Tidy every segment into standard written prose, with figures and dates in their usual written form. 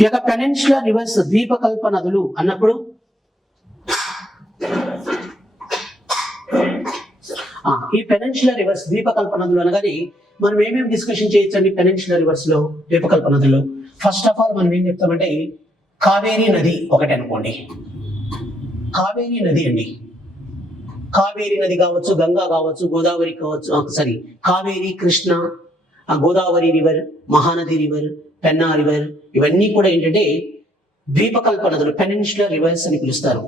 ఈ యొక్క peninsular reverse ద్వీపకల్ప నదులు అన్నప్పుడు ఈ పెనిన్సులర్ రివర్స్ ద్వీపకల్ప నదులు అనగానే మనం ఏమేమి డిస్కషన్ చేయొచ్చండి పెనిన్సులర్ రివర్స్ లో ద్వీపకల్ప నదుల్లో. ఫస్ట్ ఆఫ్ ఆల్ మనం ఏం చెప్తామంటే కావేరీ నది ఒకటి అనుకోండి. కావేరీ నది అండి, కావేరీ నది కావచ్చు, గంగా కావచ్చు, గోదావరి కావచ్చు, sorry Kaveri, Krishna, Godavari river, Mahanadi river, Penna river, ఇవన్నీ కూడా ఏంటంటే ద్వీపకల్ప నదులు, పెనిన్సులర్ రివర్స్ అని పిలుస్తారు.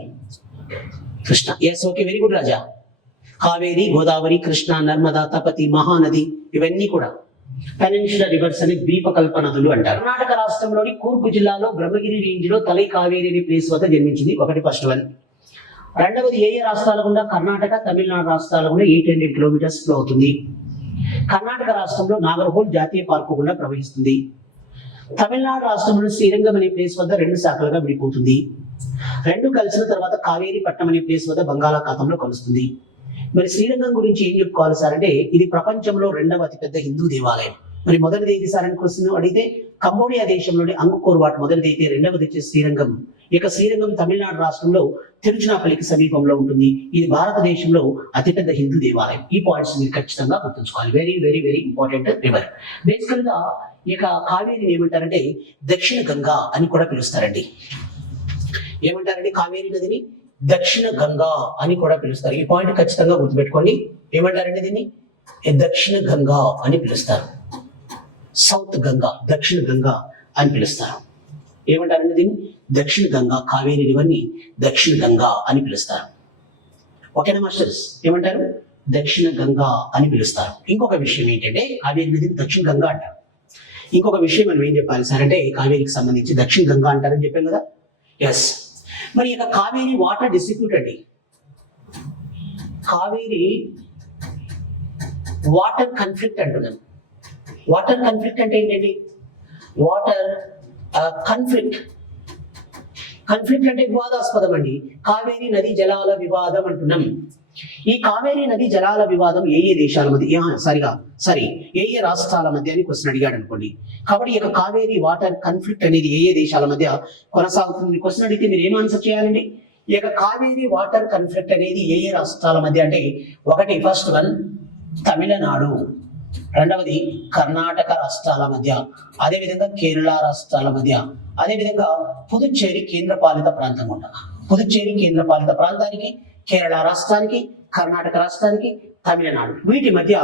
Krishna, yes, okay, very good Raja. Kaveri, Godavari, Krishna, Narmada, Tapati, Mahanadi, ఇవన్నీ కూడా పెనిన్సులర్ రివర్స్ అని ద్వీపకల్ప నదులు అంటారు. కర్ణాటక రాష్ట్రంలోని కూర్గు జిల్లాలో బ్రహ్మగిరి రేంజ్ లో తలై కావేరి అనే ప్లేస్ వద్ద జన్మించింది. ఒకటి ఫస్ట్ వన్. రెండవది ఏ రాష్ట్రాల గుండా? కర్ణాటక, తమిళనాడు రాష్ట్రాల గుండా 800 కిలోమీటర్స్ ఫ్లో అవుతుంది. కర్ణాటక రాష్ట్రంలో నాగర్హోల్ జాతీయ పార్కు గుండా ప్రవహిస్తుంది. తమిళనాడు రాష్ట్రంలో శ్రీరంగం అనే ప్లేస్ వద్ద 2 శాఖలుగా విడిపోతుంది. రెండు కలిసిన తర్వాత కావేరి పట్నం అనే ప్లేస్ వద్ద బంగాళాఖాతంలో కలుస్తుంది. మరి శ్రీరంగం గురించి ఏం చెప్పుకోవాలి సార్ అంటే ఇది ప్రపంచంలో 2వ అతిపెద్ద హిందూ దేవాలయం. మరి మొదటిది ఏది సార్ అని క్వశ్చన్ అడిగితే కంబోడియా దేశంలోని అంగకోర్ వాట్ మొదటిది అయితే, రెండవది వచ్చే శ్రీరంగం. ఇక శ్రీరంగం తమిళనాడు రాష్ట్రంలో తిరుచునాపల్లికి సమీపంలో ఉంటుంది. ఇది భారతదేశంలో అతిపెద్ద హిందూ దేవాలయం. ఈ పాయింట్స్ మీరు ఖచ్చితంగా గుర్తుంచుకోవాలి. Very very very important river. బేసికల్ గా ఇక కావేరిని ఏమంటారంటే దక్షిణ గంగా అని కూడా పిలుస్తారండి. ఏమంటారండి? కావేరి నదిని దక్షిణ గంగా అని కూడా పిలుస్తారు. ఈ పాయింట్ ఖచ్చితంగా గుర్తుపెట్టుకోండి. ఏమంటారండి? దీన్ని దక్షిణ గంగా అని పిలుస్తారు. సౌత్ గంగా, దక్షిణ గంగా అని పిలుస్తారు. ఏమంటారండి? దీన్ని దక్షిణ గంగా, కావేరి రివర్ని దక్షిణ గంగా అని పిలుస్తారు. ఓకేనా మాస్టర్స్? ఏమంటారు? దక్షిణ గంగా అని పిలుస్తారు. ఇంకొక విషయం ఏంటంటే కావేరి నదిని దక్షిణ గంగా అంటారు. ఇంకొక విషయం మనం ఏం చెప్పాలి సార్ అంటే కావేరికి సంబంధించి దక్షిణ గంగా అంటారని చెప్పాం కదా. ఎస్. మరి ఇక కావేరి వాటర్ డిస్ట్రిబ్యూట్ అండి. కావేరి వాటర్ కన్ఫ్లిక్ట్ అంటున్నాం. వాటర్ కన్ఫ్లిక్ట్ అంటే ఏంటండి? వాటర్ కన్ఫ్లిక్ట్ అంటే వివాదాస్పదం అండి. కావేరీ నది జలాల వివాదం అంటున్నాం. ఈ కావేరీ నది జలాల వివాదం ఏ దేశాల మధ్య, ఏ రాష్ట్రాల మధ్య అని క్వశ్చన్ అడిగాడు అనుకోండి. కాబట్టి ఇక కావేరీ వాటర్ కన్ఫ్లిక్ట్ అనేది ఏ దేశాల మధ్య కొనసాగుతుంది క్వశ్చన్ అడిగితే మీరు ఏం ఆన్సర్ చేయాలండి? ఈ యొక్క కావేరీ వాటర్ కన్ఫ్లిక్ట్ అనేది ఏ రాష్ట్రాల మధ్య అంటే ఒకటి ఫస్ట్ వన్ తమిళనాడు, రెండవది కర్ణాటక రాష్ట్రాల మధ్య, అదేవిధంగా కేరళ రాష్ట్రాల మధ్య, అదేవిధంగా పుదుచ్చేరి కేంద్రపాలిత ప్రాంతం ఉంటా. పుదుచ్చేరి కేంద్రపాలిత ప్రాంతానికి, కేరళ రాష్ట్రానికి, కర్ణాటక రాష్ట్రానికి, తమిళనాడు, వీటి మధ్య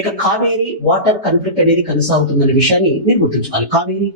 ఇక కావేరీ వాటర్ కన్ఫ్లిక్ట్ అనేది కొనసాగుతుందనే విషయాన్ని మీరు గుర్తుంచుకోవాలి. కావేరీ